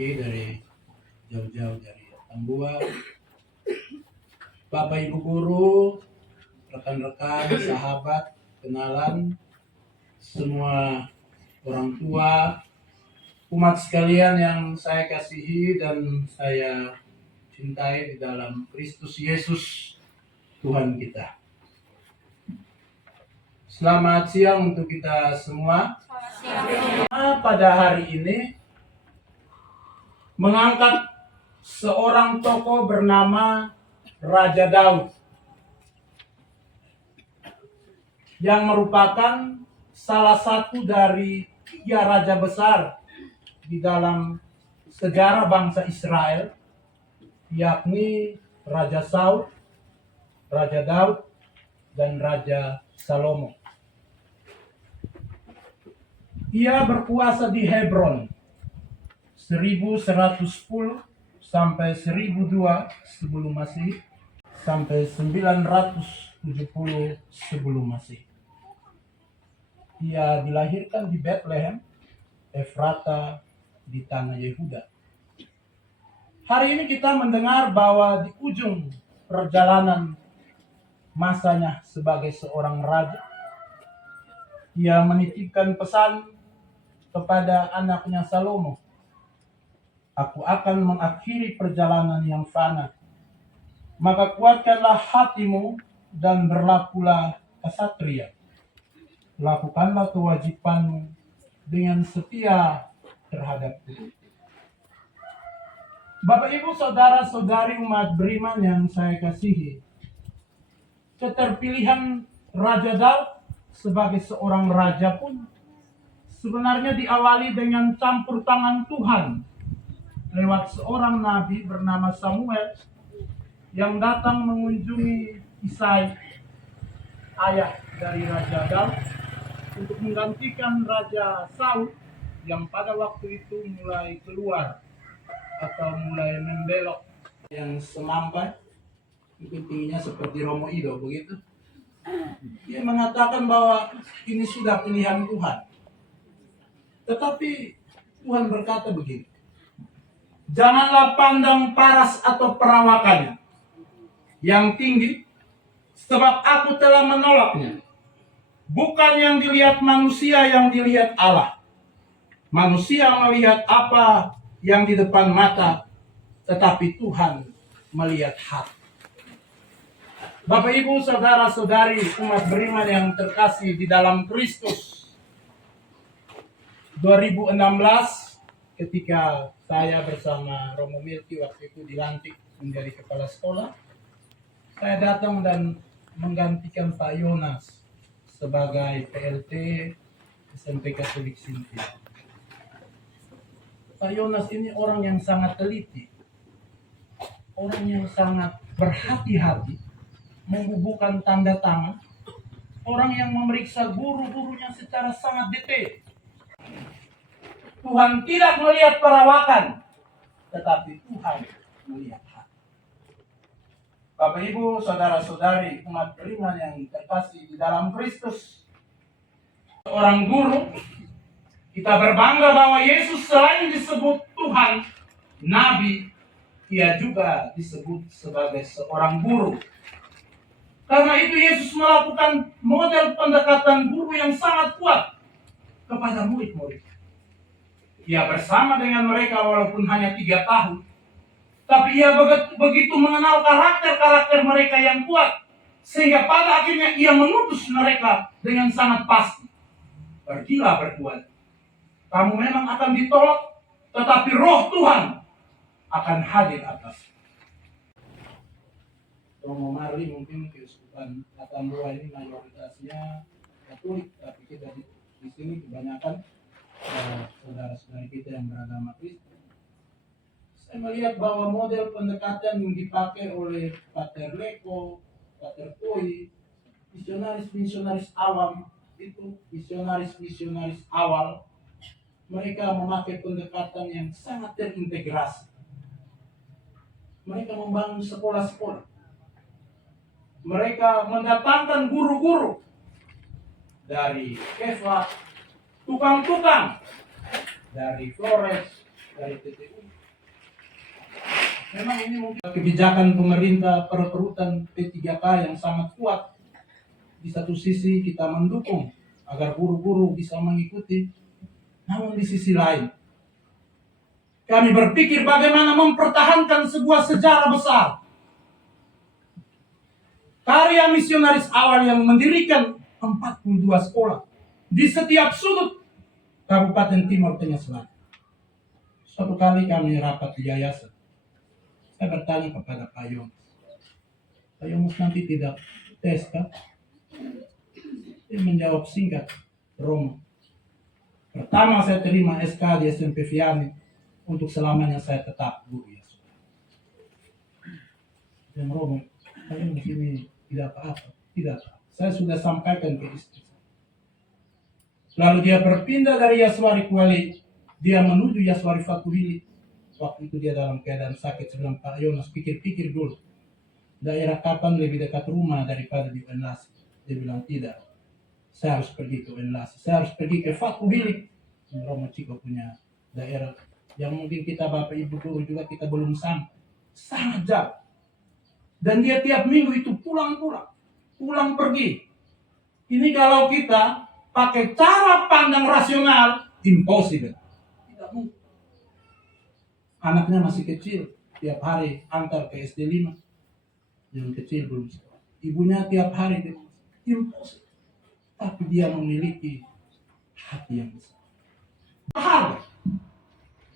dari jauh-jauh dari Tambua, Bapak Ibu guru, rekan-rekan, sahabat, kenalan, semua orang tua, umat sekalian yang saya kasihi dan saya cintai di dalam Kristus Yesus Tuhan kita. Selamat siang untuk kita semua. Pada hari ini mengangkat seorang tokoh bernama Raja Daud yang merupakan salah satu dari 3 raja besar di dalam sejarah bangsa Israel, yakni Raja Saul, Raja Daud, dan Raja Salomo. Ia berkuasa di Hebron 1110 sampai 1002 sebelum Masehi sampai 970 sebelum Masehi. Ia dilahirkan di Bethlehem, Efrata, di tanah Yehuda. Hari ini kita mendengar bahwa di ujung perjalanan masanya sebagai seorang raja, ia menitipkan pesan kepada anaknya Salomo, "Aku akan mengakhiri perjalanan yang fana. Maka kuatkanlah hatimu dan berlakulah kesatria. Lakukanlah kewajibanmu dengan setia terhadapku." Bapak Ibu saudara-saudari umat beriman yang saya kasihi, keterpilihan Raja Daud sebagai seorang raja pun sebenarnya diawali dengan campur tangan Tuhan lewat seorang nabi bernama Samuel yang datang mengunjungi Isai, ayah dari Raja Daud, untuk menggantikan Raja Saul yang pada waktu itu mulai keluar atau mulai membelok, yang semampai, mungkin tingginya seperti Romo Ido begitu. Dia mengatakan bahwa ini sudah pilihan Tuhan. Tetapi Tuhan berkata begini, "Janganlah pandang paras atau perawakannya yang tinggi, sebab aku telah menolaknya. Bukan yang dilihat manusia yang dilihat Allah. Manusia melihat apa yang di depan mata, tetapi Tuhan melihat hati." Bapak Ibu saudara-saudari umat beriman yang terkasih di dalam Kristus, 2016 ketika saya bersama Romo Milky waktu itu dilantik menjadi kepala sekolah, saya datang dan menggantikan Pak Yonas sebagai PLT SMP Katolik Sinti. Pak Yonas ini orang yang sangat teliti, orang yang sangat berhati-hati, membubuhkan tanda tangan, orang yang memeriksa guru-gurunya secara sangat detail. Tuhan tidak melihat perawakan, tetapi Tuhan melihat hati. Bapak Ibu, saudara-saudari umat beriman yang terkasih di dalam Kristus, seorang guru, kita berbangga bahwa Yesus selain disebut Tuhan, Nabi, ia juga disebut sebagai seorang guru. Karena itu Yesus melakukan model pendekatan guru yang sangat kuat kepada murid-murid. Ia bersama dengan mereka walaupun hanya 3 tahun, tapi ia begitu mengenal karakter-karakter mereka yang kuat, sehingga pada akhirnya ia mengutus mereka dengan sangat pasti. "Pergilah berbuat. Kamu memang akan ditolak, tetapi Roh Tuhan akan hadir atas." Romo Marli mungkin keuskupan Tambua ini mayoritasnya Katolik, tapi kita di sini kebanyakan saudara-saudara kita yang beragama Kristen. Saya melihat bahwa model pendekatan yang dipakai oleh Pater Leko, Pater Koi, misionaris-misionaris awam itu, misionaris-misionaris awal, mereka memakai pendekatan yang sangat terintegrasi. Mereka membangun sekolah-sekolah. Mereka mendatangkan guru-guru dari Kefa, tukang-tukang dari Flores, dari TTU. Memang ini mungkin kebijakan pemerintah perekrutan P3K yang sangat kuat. Di satu sisi kita mendukung agar guru-guru bisa mengikuti, namun di sisi lain kami berpikir bagaimana mempertahankan sebuah sejarah besar. Karya misionaris awal yang mendirikan 42 sekolah di setiap sudut Kabupaten Timur Tengah Selatan. Suatu kali kami rapat di yayasan. Saya bertanya kepada Pak Yones. Pak Yones nanti tidak tes kan? Dia menjawab singkat, Romo. Pertama saya terima SK di SMP Vianney. Untuk selamanya saya tetap guru ya. Dan Romo, saya di sini tidak apa-apa, tidak. Saya sudah sampaikan ke istri. Lalu dia berpindah dari Yaswari Kuali, dia menuju Yaswari Fatuhili. Waktu itu dia dalam keadaan sakit. Saya bilang, Pak Yones, pikir-pikir dulu. Daerah kapan lebih dekat rumah daripada di Enlasi? Dia bilang, tidak. Saya harus pergi ke Enlasi. Saya harus pergi ke Fatuhili. Romo Ciko punya daerah yang mungkin kita Bapak Ibu guru juga kita belum sampai. Sangat jauh. Dan dia tiap minggu itu pulang pergi. Ini kalau kita pakai cara pandang rasional, impossible. Tidak mungkin. Anaknya masih kecil, tiap hari antar ke SD 5. Yang kecil belum sekolah. Ibunya tiap hari, impossible. Tapi dia memiliki hati yang besar. Berharga.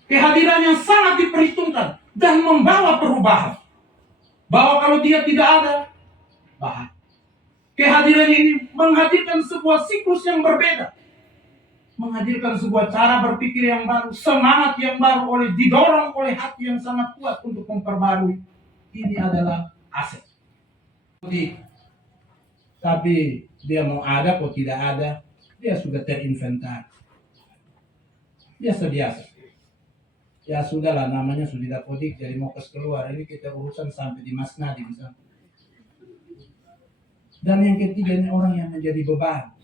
Kehadiran yang sangat diperhitungkan dan membawa perubahan. Bahwa kalau dia tidak ada, bahaya. Kehadiran ini menghadirkan sebuah siklus yang berbeda. Menghadirkan sebuah cara berpikir yang baru, semangat yang baru didorong oleh hati yang sangat kuat untuk memperbarui. Ini adalah aset. Tapi dia mau ada atau tidak ada, dia sudah terinventaris. Biasa-biasa. Ya sudahlah, namanya sudah dapodik, jadi mau keluar. Ini kita urusan sampai di Mas Nadi misalnya. Dan yang ketiga ini orang yang menjadi beban.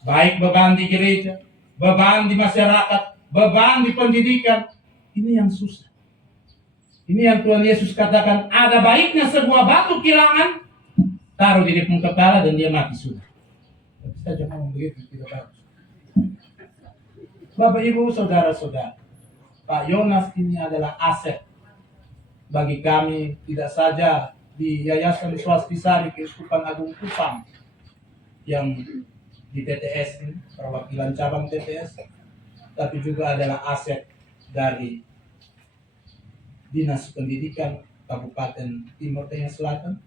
Baik beban di gereja, beban di masyarakat, beban di pendidikan. Ini yang susah. Ini yang Tuhan Yesus katakan, ada baiknya sebuah batu kilangan, taruh di depan kepala dan dia mati sudah. Saya jangan ngomong begitu, tidak bagus. Bapak Ibu, saudara-saudara, Pak Yones ini adalah aset bagi kami, tidak saja di Yayasan Swastisari Keuskupan Agung Kupang yang di TTS ini, perwakilan cabang TTS, tapi juga adalah aset dari Dinas Pendidikan Kabupaten Timur Tengah Selatan